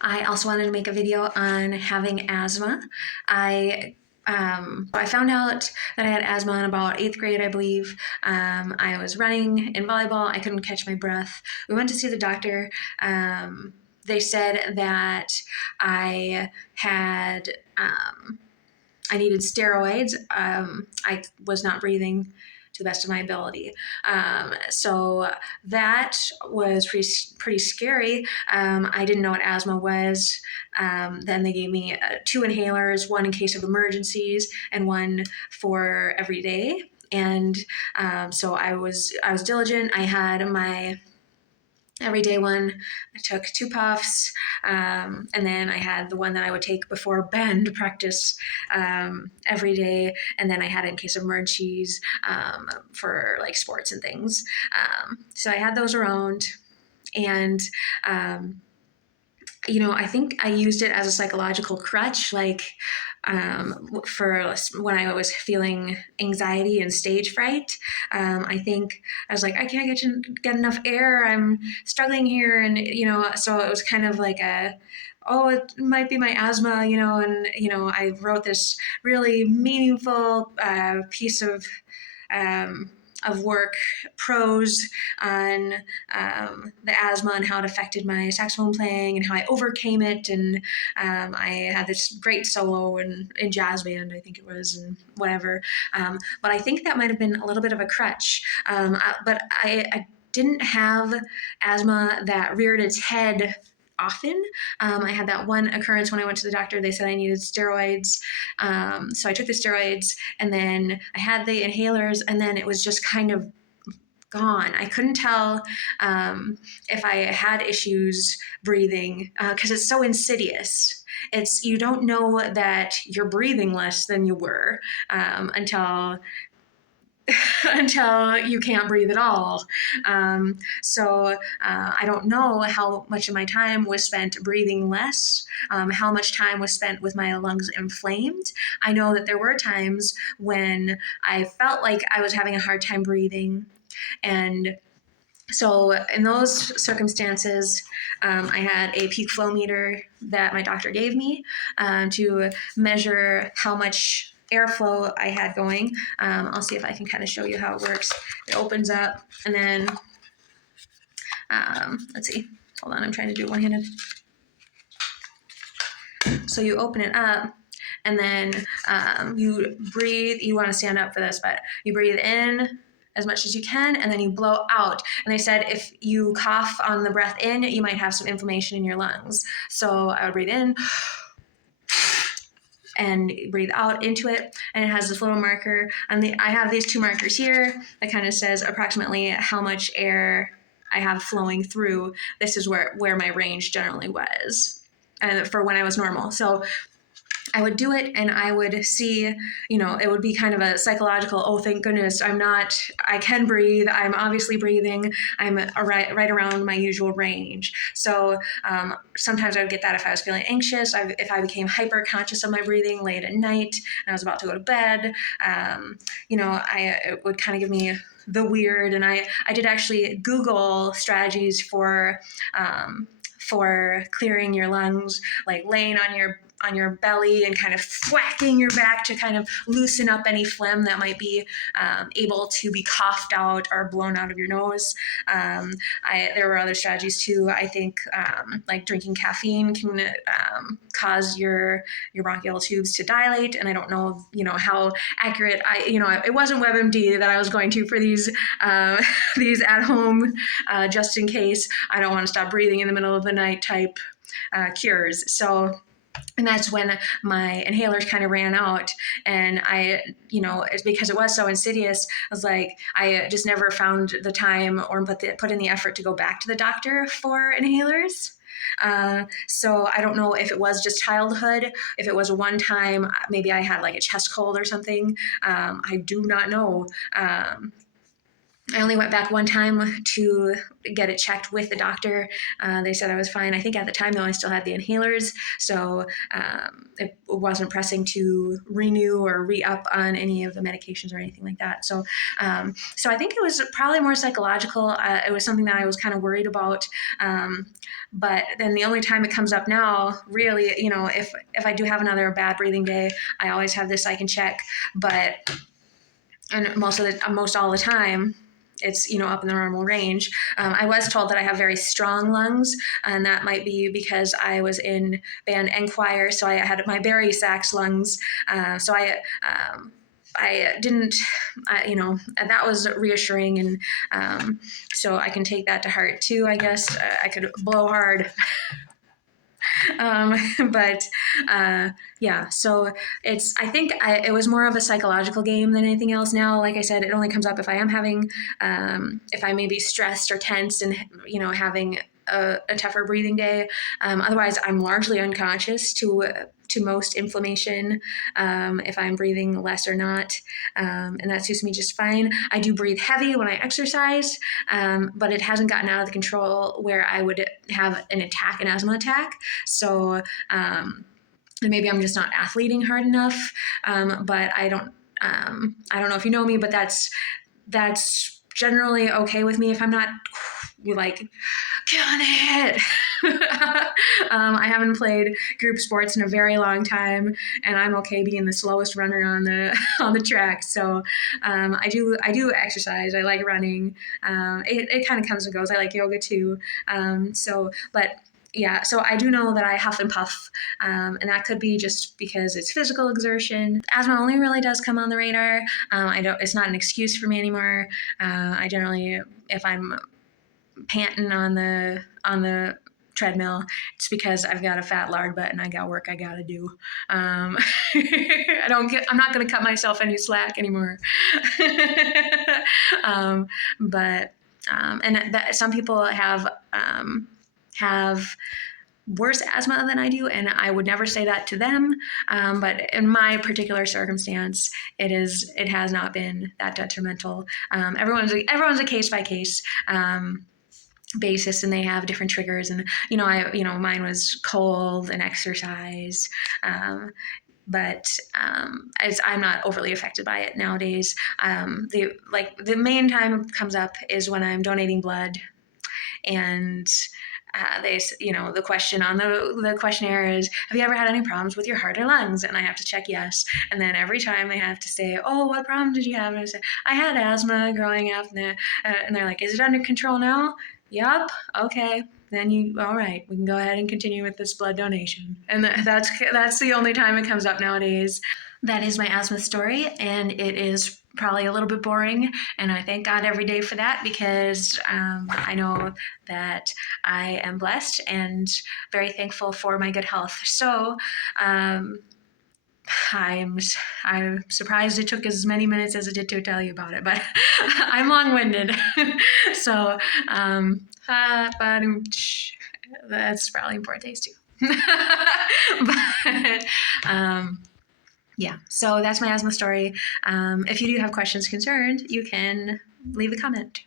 I also wanted to make a video on having asthma. I found out that I had asthma in about eighth grade, I believe. I was running in volleyball. I couldn't catch my breath. We went to see the doctor. They said that I had I needed steroids. I was not breathing to the best of my ability. So that was pretty scary. I didn't know what asthma was. Then they gave me two inhalers, one in case of emergencies and one for every day. And so I was diligent. I had my everyday one. I took two puffs, and then I had the one that I would take before band practice every day, and then I had it in case of emergencies for like sports and things. So I had those around, and I think I used it as a psychological crutch, like for when I was feeling anxiety and stage fright. I think I was like, I can't get enough air. I'm struggling here, and so it was kind of like oh, it might be my asthma, and I wrote this really meaningful piece of work, prose on the asthma and how it affected my saxophone playing and how I overcame it. And I had this great solo in jazz band, I think it was, and whatever. But I think that might have been a little bit of a crutch. But I didn't have asthma that reared its head often. I had that one occurrence when I went to the doctor. They said I needed steroids. So I took the steroids, and then I had the inhalers, and then it was just kind of gone. I couldn't tell if I had issues breathing because it's so insidious. You don't know that you're breathing less than you were until until you can't breathe at all. So I don't know how much of my time was spent breathing less, how much time was spent with my lungs inflamed. I know that there were times when I felt like I was having a hard time breathing. And so in those circumstances, I had a peak flow meter that my doctor gave me to measure how much airflow I had going. I'll see if I can kind of show you how it works. It opens up, and then let's see. Hold on, I'm trying to do it one-handed. So you open it up, and then you breathe. You want to stand up for this, but you breathe in as much as you can, and then you blow out. And they said if you cough on the breath in, you might have some inflammation in your lungs. So I would breathe in and breathe out into it, and it has this little marker. I have these two markers here that kind of says approximately how much air I have flowing through. This is where my range generally was for when I was normal. So I would do it, and I would see, it would be kind of a psychological, oh, thank goodness, I can breathe. I'm obviously breathing. I'm right around my usual range. So sometimes I would get that if I was feeling anxious, if I became hyper conscious of my breathing late at night and I was about to go to bed, it would kind of give me the weird. And I did actually Google strategies for clearing your lungs, like laying on your belly and kind of thwacking your back to kind of loosen up any phlegm that might be able to be coughed out or blown out of your nose. There were other strategies too. I think like drinking caffeine can cause your bronchial tubes to dilate, and I don't know how accurate it wasn't WebMD that I was going to for these at home just in case I don't want to stop breathing in the middle of the night type cures. And that's when my inhalers kind of ran out, and it's because it was so insidious. I was like, I just never found the time or put in the effort to go back to the doctor for inhalers. So I don't know if it was just childhood, if it was a one time, maybe I had like a chest cold or something. I do not know. I only went back one time to get it checked with the doctor. They said I was fine. I think at the time, though, I still had the inhalers. So it wasn't pressing to renew or re up on any of the medications or anything like that. So I think it was probably more psychological. It was something that I was kind of worried about. But then the only time it comes up now, really, if I do have another bad breathing day, I always have this I can check. But and most all the time it's up in the normal range. I was told that I have very strong lungs, and that might be because I was in band and choir, so I had my bari sax lungs. So I didn't, and that was reassuring, and so I can take that to heart too. I guess I could blow hard. um, but yeah, so I think it was more of a psychological game than anything else. Now, like I said, it only comes up if I am having, if I may be stressed or tense and, having a tougher breathing day. Otherwise, I'm largely unconscious to most inflammation, if I'm breathing less or not. And that suits me just fine. I do breathe heavy when I exercise, but it hasn't gotten out of the control where I would have an asthma attack. So and maybe I'm just not athleting hard enough. But I don't know if you know me, but that's generally okay with me if I'm not like killing it. I haven't played group sports in a very long time, and I'm okay being the slowest runner on the on the track. So I do exercise. I like running. It kind of comes and goes. I like yoga too. But yeah, so I do know that I huff and puff, and that could be just because it's physical exertion. Asthma only really does come on the radar. I don't. It's not an excuse for me anymore. I generally, if I'm panting on the treadmill, it's because I've got a fat lard butt and I got work I gotta do. I'm not gonna cut myself any slack anymore. um, but and that some people have worse asthma than I do, and I would never say that to them. But in my particular circumstance, it has not been that detrimental. Everyone's a case by case basis, and they have different triggers. And mine was cold and exercise. But I'm not overly affected by it nowadays. The main time it comes up is when I'm donating blood, and the question on the questionnaire is, have you ever had any problems with your heart or lungs? And I have to check yes. And then every time they have to say, oh, what problem did you have? And I say, I had asthma growing up. And they're like, is it under control now? Yup. Okay. Then all right, we can go ahead and continue with this blood donation. And that's the only time it comes up nowadays. That is my asthma story, and it is probably a little bit boring, and I thank God every day for that, because I know that I am blessed and very thankful for my good health. So I'm surprised it took as many minutes as it did to tell you about it, but I'm long-winded. So but that's probably in poor taste too. But yeah, so that's my asthma story. If you do have questions, concerned, you can leave a comment.